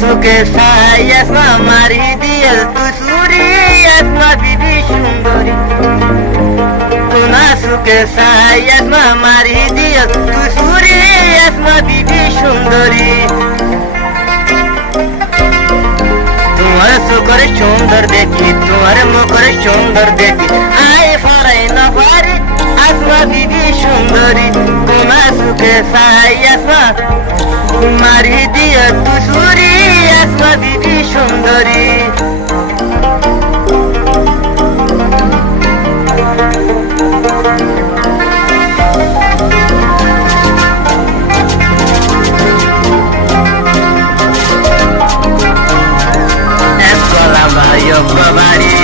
সুখে সাই আসমা মারি দিয়েল তুই সুরি আসমা বিবি সুন্দরী কোনা সুখে সাই আসমা মারি দিয়েল তুই সুরি আসমা বিবি সুন্দরী তোমার সুখের সুন্দর দেখি তোমার মুখের সুন্দর দেখি আয় ফারাই না পারি আসমা বিবি সুন্দরী কোনা সুখে সাই আসমা মারি দিয়ে তুই সুরি আসমা বিবি সুন্দরী এক গলা ভাইক বাড়ি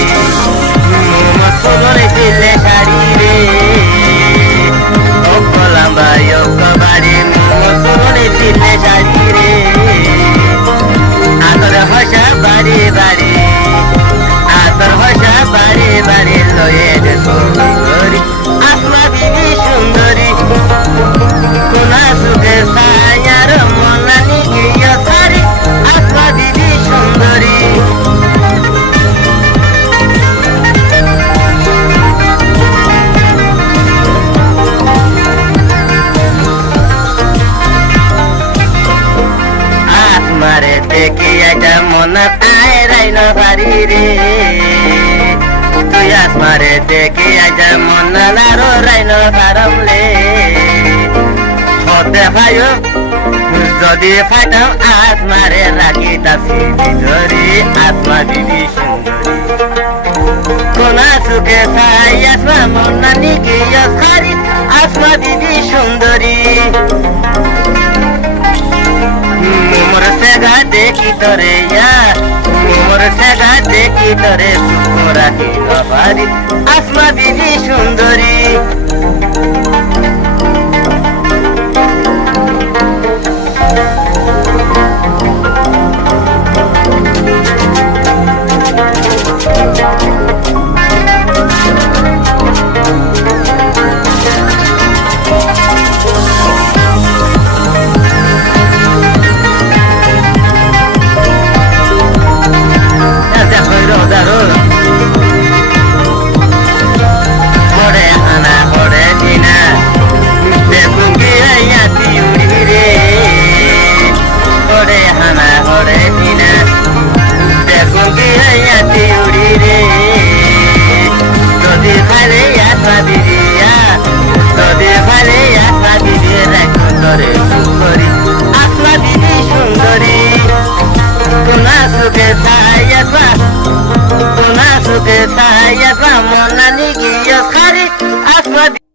মোহাম্মদ সোলরে দিলে শাড়ি রে ও গলা ভাইক বাড়ি মোহাম্মদ সোলরে দিলে শাড়ি রে আদর ভাষা বাড়ি বাড়ি আদর ভাষা বাড়ি বাড়ি লয়ে যে সুন্দরী আসমা বিবি সুন্দরী কোনা সুখে সায়ার মনানি গিয়া সারি আসমা বিবি সুন্দরী আসমারে দেখি একটা মনত আয় রাইন পারি রে তুই আসমারে দেখি একটা মনত আরো রাইন পারমলে হতে পায় যদি ফাটাও আসমারে রাখি তাছি ভিতরি আসমা বিবি সুন্দরী কোনা সুখে সাই আসমা মনানি গিয়া সারি আসমা বিবি সুন্দরী মোর সেগা দেখি তরে মোর সেগা দেখি তরে সুখ রাখি নপারি আসমা বিবি সুন্দরী Suke saya sama nani giyos hari asma